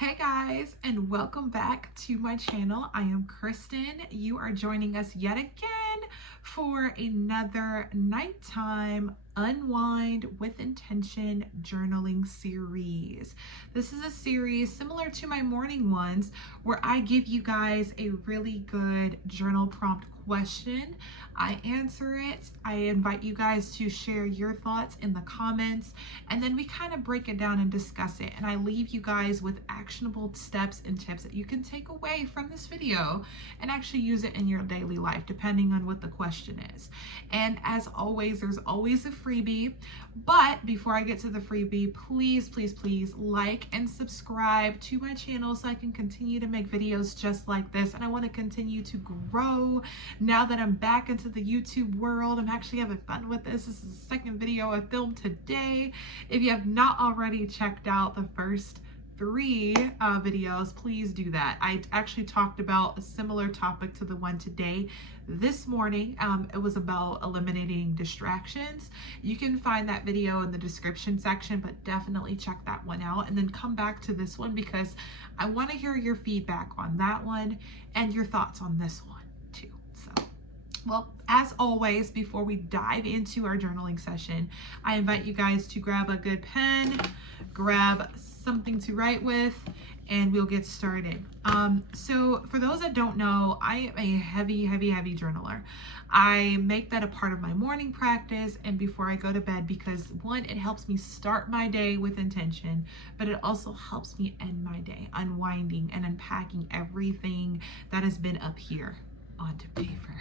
Hey guys, and welcome back to my channel. I am Kristen. You are joining us yet again for another nighttime Unwind with Intention journaling series. This is a series similar to my morning ones where I give you guys a really good journal prompt question. I answer it. I invite you guys to share your thoughts in the comments, and then we kind of break it down and discuss it. And I leave you guys with actionable steps and tips that you can take away from this video and actually use it in your daily life, depending on what the question is. And as always, there's always a freebie. But before I get to the freebie, please like and subscribe to my channel so I can continue to make videos just like this. And I want to continue to grow now that I'm back into the YouTube world. I'm actually having fun with this. This is the second video I filmed today. If you have not already checked out the first 3 videos, please do that. I actually talked about a similar topic to the one today this morning. It was about eliminating distractions. You can find that video in the description section, but definitely check that one out and then come back to this one because I want to hear your feedback on that one and your thoughts on this one too. So, well, as always, before we dive into our journaling session, I invite you guys to grab a good pen, grab something to write with, and we'll get started. So for those that don't know, I am a heavy journaler. I make that a part of my morning practice and before I go to bed because one, it helps me start my day with intention, but it also helps me end my day unwinding and unpacking everything that has been up here onto paper.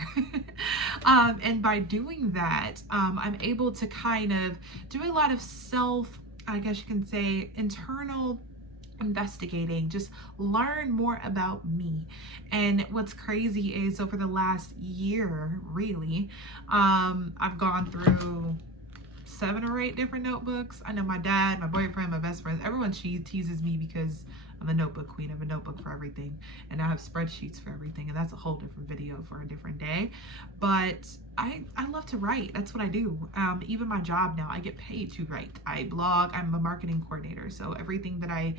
And by doing that, I'm able to kind of do a lot of I guess you can say, internal investigating, just learn more about me. And what's crazy is over the last year, really, I've gone through 7 or 8 different notebooks. I know my dad, my boyfriend, my best friend, everyone teases me because I'm a notebook queen. I have a notebook for everything, and I have spreadsheets for everything, and that's a whole different video for a different day. But I love to write. That's what I do. Even my job now, I get paid to write. I blog. I'm a marketing coordinator, so everything that I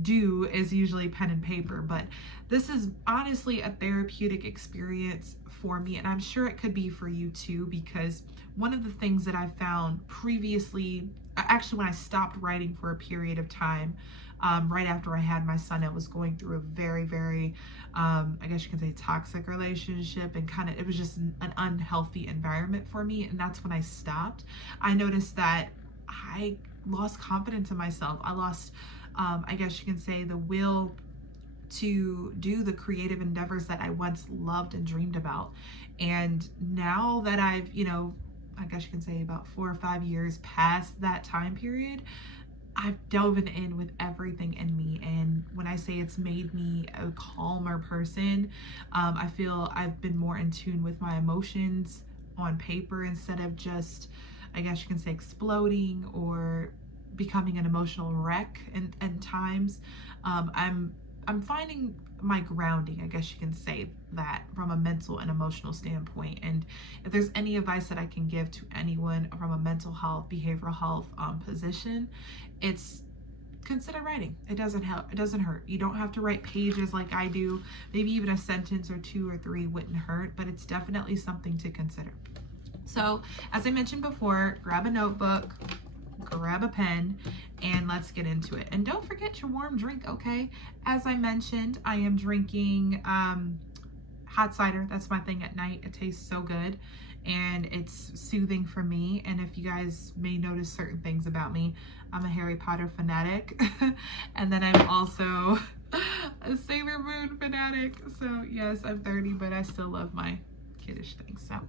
do is usually pen and paper. But this is honestly a therapeutic experience for me, and I'm sure it could be for you too, because one of the things that I found previously, actually when I stopped writing for a period of time, right after I had my son, I was going through a very, I guess you can say toxic relationship, and it was just an unhealthy environment for me. And that's when I stopped. I noticed that I lost confidence in myself. I lost, I guess you can say, the will to do the creative endeavors that I once loved and dreamed about. And now that I've, I guess you can say about 4 or 5 years past that time period, I've dove in with everything in me. And when I say it's made me a calmer person, I feel I've been more in tune with my emotions on paper instead of just, I guess you can say, exploding or becoming an emotional wreck and times. I'm finding my grounding, I guess you can say that, from a mental and emotional standpoint. And if there's any advice that I can give to anyone from a mental health, behavioral health position, it's consider writing. It doesn't help. It doesn't hurt. You don't have to write pages like I do. Maybe even a sentence or 2 or 3 wouldn't hurt, but it's definitely something to consider. So as I mentioned before, grab a notebook, grab a pen, and let's get into it. And don't forget your warm drink, okay? As I mentioned, I am drinking hot cider. That's my thing at night. It tastes so good and it's soothing for me. And if you guys may notice certain things about me, I'm a Harry Potter fanatic and then I'm also a Sailor Moon fanatic. So yes, I'm 30, but I still love my kiddish things. So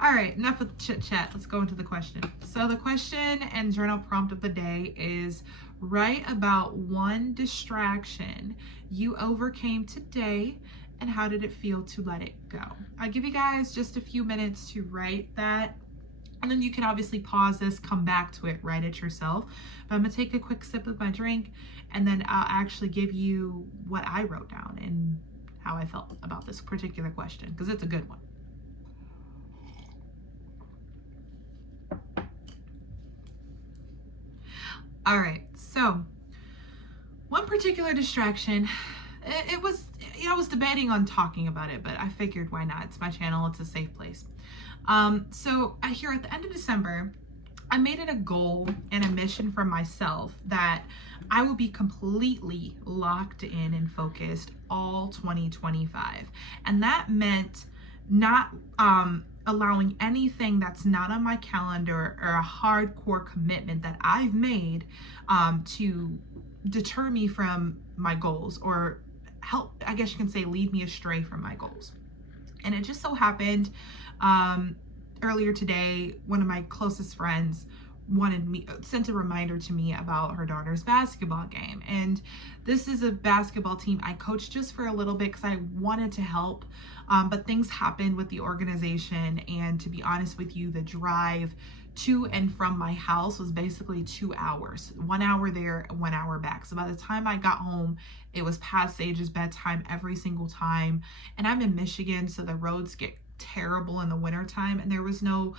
all right, enough with chit chat. Let's go into the question. So the question and journal prompt of the day is: write about one distraction you overcame today and how did it feel to let it go? I'll give you guys just a few minutes to write that, and then you can obviously pause this, come back to it, write it yourself. But I'm gonna take a quick sip of my drink and then I'll actually give you what I wrote down and how I felt about this particular question, because it's a good one. All right, so one particular distraction, it was, I was debating on talking about it, but I figured why not? It's my channel, it's a safe place. So here at the end of December, I made it a goal and a mission for myself that I will be completely locked in and focused all 2025. And that meant not allowing anything that's not on my calendar or a hardcore commitment that I've made to deter me from my goals, or help, I guess you can say, lead me astray from my goals. And it just so happened earlier today, one of my closest friends sent a reminder to me about her daughter's basketball game. And this is a basketball team I coached just for a little bit because I wanted to help, but things happened with the organization, and to be honest with you, the drive to and from my house was basically 2 hours, 1 hour there, 1 hour back. So by the time I got home, it was past Sage's bedtime every single time. And I'm in Michigan, so the roads get terrible in the wintertime, and there was no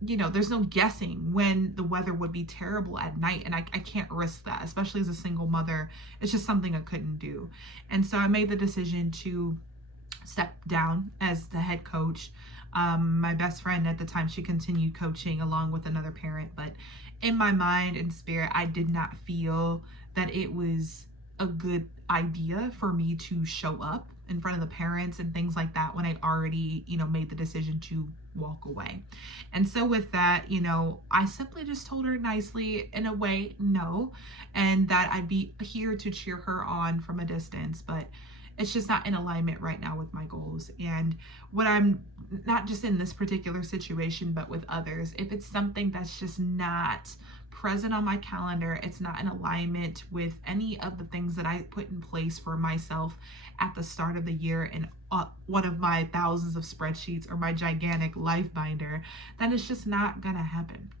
there's no guessing when the weather would be terrible at night, and I can't risk that, especially as a single mother. It's just something I couldn't do. And so I made the decision to step down as the head coach. My best friend at the time, she continued coaching along with another parent, but in my mind and spirit, I did not feel that it was a good idea for me to show up in front of the parents and things like that when I already, made the decision to walk away. And so with that, I simply just told her nicely, in a way, no, and that I'd be here to cheer her on from a distance, but it's just not in alignment right now with my goals. And what I'm, not just in this particular situation, but with others, if it's something that's just not present on my calendar, it's not in alignment with any of the things that I put in place for myself at the start of the year in one of my thousands of spreadsheets or my gigantic life binder, then it's just not gonna happen.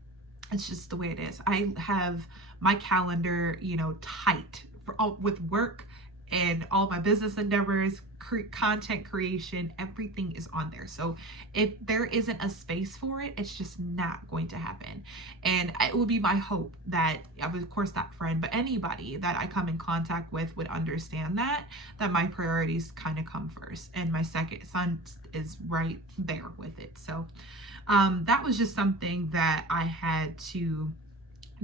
It's just the way it is. I have my calendar, tight with work and all my business endeavors, content creation, everything is on there. So if there isn't a space for it, it's just not going to happen. And it would be my hope that, of course, that friend, but anybody that I come in contact with would understand that my priorities kind of come first. And my second son is right there with it. So that was just something that I had to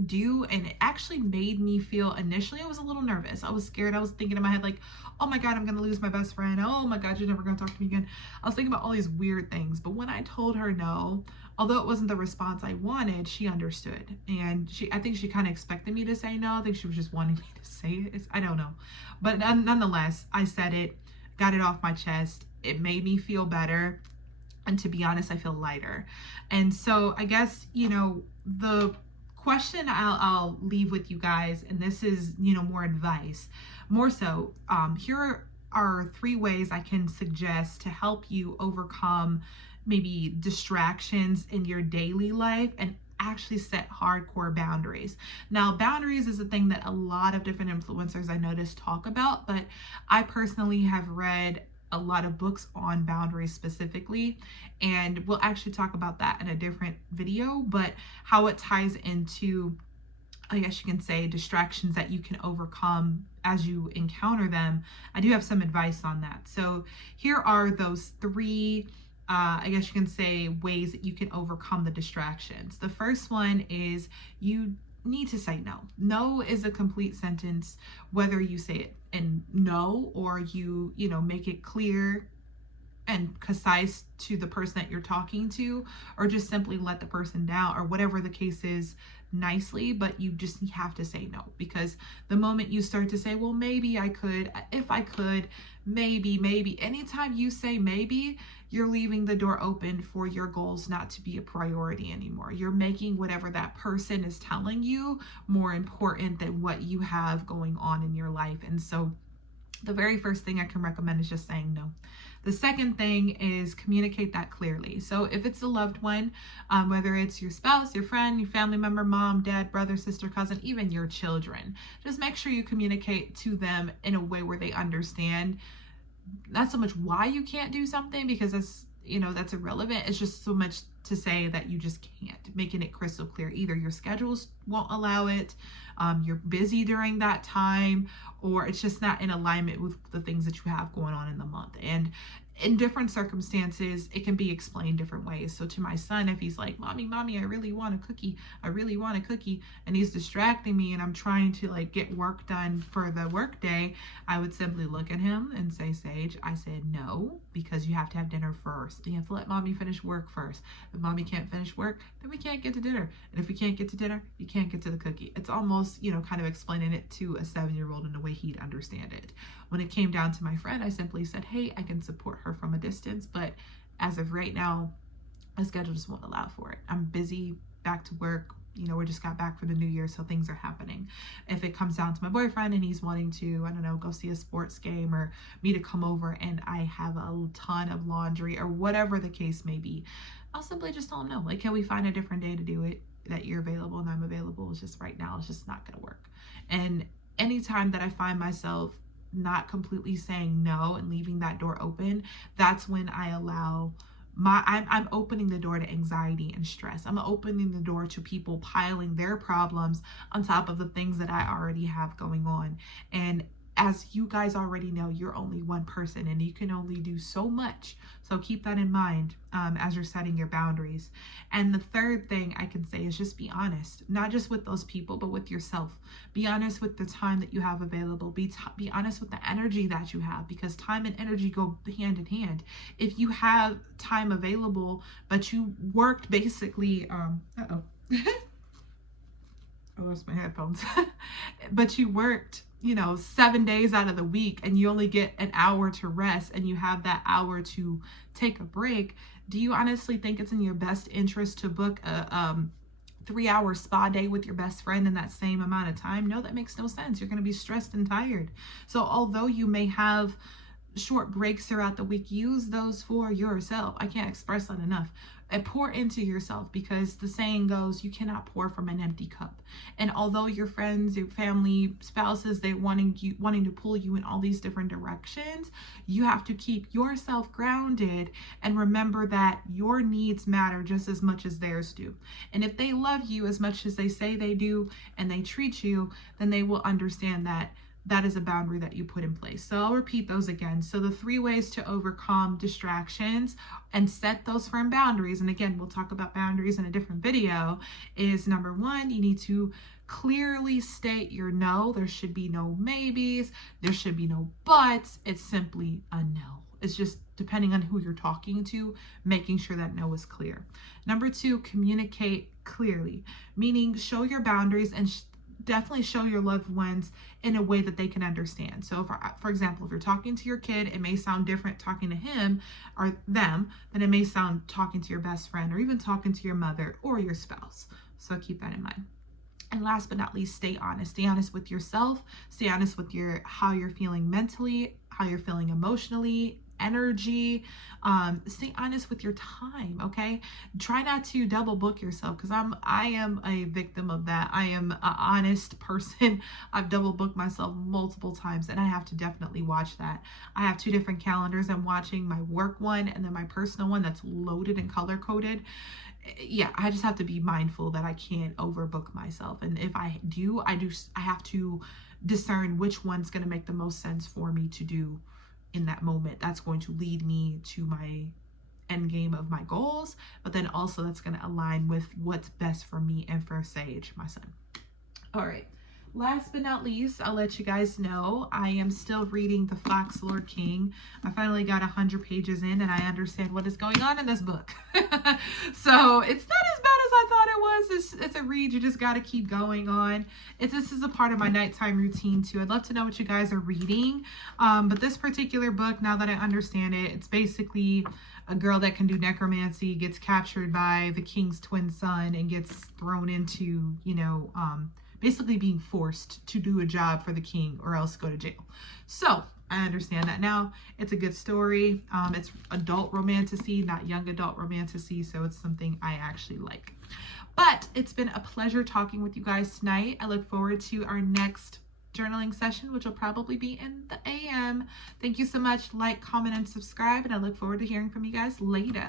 do, and it actually made me feel, initially I was a little nervous. I was scared. I was thinking in my head like, oh my God, I'm gonna lose my best friend. Oh my God, you're never gonna talk to me again. I was thinking about all these weird things, but when I told her no, although it wasn't the response I wanted, she understood. And I think she kind of expected me to say no. I think she was just wanting me to say it. I don't know, but nonetheless, I said it, got it off my chest. It made me feel better, and to be honest, I feel lighter. And so I guess, the question I'll leave with you guys, and this is, more advice, more so, here are 3 ways I can suggest to help you overcome maybe distractions in your daily life and actually set hardcore boundaries. Now, boundaries is a thing that a lot of different influencers I notice talk about, but I personally have read a lot of books on boundaries specifically, and we'll actually talk about that in a different video, but how it ties into, I guess you can say, distractions that you can overcome as you encounter them. I do have some advice on that. So here are those 3 I guess you can say, ways that you can overcome the distractions. The first one is you need to say no. No is a complete sentence, whether you say it in no or you make it clear and concise to the person that you're talking to, or just simply let the person down, or whatever the case is, nicely, but you just have to say no. Because the moment you start to say, well, maybe I could, if I could, maybe, anytime you say maybe, you're leaving the door open for your goals not to be a priority anymore. You're making whatever that person is telling you more important than what you have going on in your life. And so the very first thing I can recommend is just saying no. The second thing is communicate that clearly. So if it's a loved one, whether it's your spouse, your friend, your family member, mom, dad, brother, sister, cousin, even your children, just make sure you communicate to them in a way where they understand not so much why you can't do something, because that's irrelevant. It's just so much to say that you just can't, making it crystal clear. Either your schedules won't allow it, you're busy during that time, or it's just not in alignment with the things that you have going on in the month. And in different circumstances, it can be explained different ways. So to my son, if he's like, mommy, I really want a cookie, and he's distracting me and I'm trying to like get work done for the work day, I would simply look at him and say, Sage, I said no, because you have to have dinner first. You have to let mommy finish work first. If mommy can't finish work, then we can't get to dinner. And if we can't get to dinner, you can't get to the cookie. It's almost, kind of explaining it to a 7-year-old in the way he'd understand it. When it came down to my friend, I simply said, hey, I can support her from a distance, but as of right now, my schedule just won't allow for it. I'm busy, back to work. We just got back for the new year, so things are happening. If it comes down to my boyfriend and he's wanting to, I don't know, go see a sports game or me to come over and I have a ton of laundry or whatever the case may be, I'll simply just tell him no. Like, can we find a different day to do it that you're available and I'm available? It's just right now, it's just not going to work. And anytime that I find myself not completely saying no and leaving that door open, that's when I allow I'm opening the door to anxiety and stress. I'm opening the door to people piling their problems on top of the things that I already have going on. And as you guys already know, you're only one person and you can only do so much. So keep that in mind as you're setting your boundaries. And the third thing I can say is just be honest, not just with those people, but with yourself. Be honest with the time that you have available. Be honest with the energy that you have, because time and energy go hand in hand. If you have time available, but you worked basically, I lost my headphones, but you worked 7 days out of the week and you only get an hour to rest and you have that hour to take a break, do you honestly think it's in your best interest to book a 3-hour spa day with your best friend in that same amount of time? No, that makes no sense. You're going to be stressed and tired. So although you may have short breaks throughout the week, use those for yourself. I can't express that enough. And pour into yourself, because the saying goes, you cannot pour from an empty cup. And although your friends, your family, spouses, they wanting to pull you in all these different directions, you have to keep yourself grounded and remember that your needs matter just as much as theirs do. And if they love you as much as they say they do and they treat you, then they will understand that that is a boundary that you put in place. So I'll repeat those again. So the 3 ways to overcome distractions and set those firm boundaries, and again, we'll talk about boundaries in a different video, is number 1, you need to clearly state your no. There should be no maybes. There should be no buts. It's simply a no. It's just depending on who you're talking to, making sure that no is clear. Number 2, communicate clearly, meaning show your boundaries and definitely show your loved ones in a way that they can understand. So for example, if you're talking to your kid, it may sound different talking to him or them than it may sound talking to your best friend or even talking to your mother or your spouse. So keep that in mind. And last but not least, stay honest. Stay honest with yourself. Stay honest with how you're feeling mentally, how you're feeling emotionally, energy. Stay honest with your time, okay? Try not to double book yourself, because I am a victim of that. I am an honest person. I've double booked myself multiple times, and I have to definitely watch that. I have 2 different calendars. I'm watching my work one and then my personal one that's loaded and color coded. Yeah, I just have to be mindful that I can't overbook myself. And if I do, I have to discern which one's going to make the most sense for me to do in that moment. That's going to lead me to my end game of my goals, but then also that's going to align with what's best for me and for Sage, my son. All right. Last but not least, I'll let you guys know I am still reading The Fox Lord King. I finally got 100 pages in and I understand what is going on in this book. So it's not as bad as I thought it was. It's a read you just got to keep going on. This is a part of my nighttime routine too. I'd love to know what you guys are reading. But this particular book, now that I understand it, it's basically a girl that can do necromancy, gets captured by the king's twin son and gets thrown into, basically being forced to do a job for the king or else go to jail. So I understand that now. It's a good story. It's adult romantasy, not young adult romantasy. So it's something I actually like. But it's been a pleasure talking with you guys tonight. I look forward to our next journaling session, which will probably be in the AM. Thank you so much. Like, comment, and subscribe. And I look forward to hearing from you guys later.